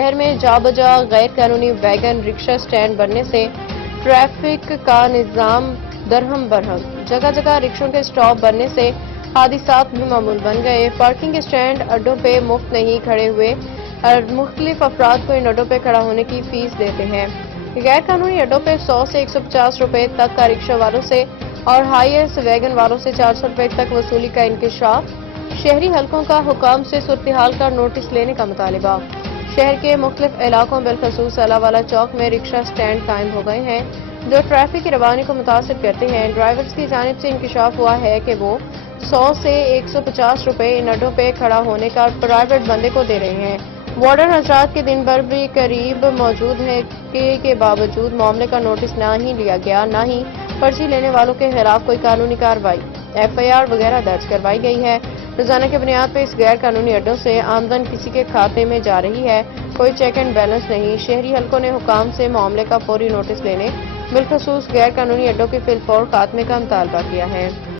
شہر میں جا بجا غیر قانونی ویگن رکشہ سٹینڈ بننے سے ٹریفک کا نظام درہم برہم۔ جگہ جگہ رکشوں کے سٹاپ بننے سے حادثات بھی معمول بن گئے۔ پارکنگ اسٹینڈ اڈوں پہ مفت نہیں کھڑے ہوئے اور مختلف افراد کو ان اڈوں پہ کھڑا ہونے کی فیس دیتے ہیں۔ غیر قانونی اڈوں پہ 100 سے 150 روپے تک کا رکشہ والوں سے اور ہائیرس ویگن والوں سے 400 روپے تک وصولی کا انکشاف۔ شہری حلقوں کا حکام سے صورتحال کا نوٹس لینے کا مطالبہ۔ شہر کے مختلف علاقوں بالخصوص الاوالا چوک میں رکشہ سٹینڈ قائم ہو گئے ہیں جو ٹریفک کی روانی کو متاثر کرتے ہیں۔ ڈرائیورز کی جانب سے انکشاف ہوا ہے کہ وہ 100 سے 150 روپے ان اڈوں پہ کھڑا ہونے کا پرائیویٹ بندے کو دے رہے ہیں۔ وارڈن حضرات کے دن بھر بھی قریب موجود ہے کے باوجود معاملے کا نوٹس نہ ہی لیا گیا، نہ ہی پرچی لینے والوں کے خلاف کوئی قانونی کارروائی، FIR وغیرہ درج کروائی گئی ہے۔ روزانہ کی بنیاد پہ اس غیر قانونی اڈوں سے آمدن کسی کے کھاتے میں جا رہی ہے، کوئی چیک اینڈ بیلنس نہیں۔ شہری حلقوں نے حکام سے معاملے کا فوری نوٹس لینے، بالخصوص غیر قانونی اڈوں کے فی الفور خاتمے کا مطالبہ کیا ہے۔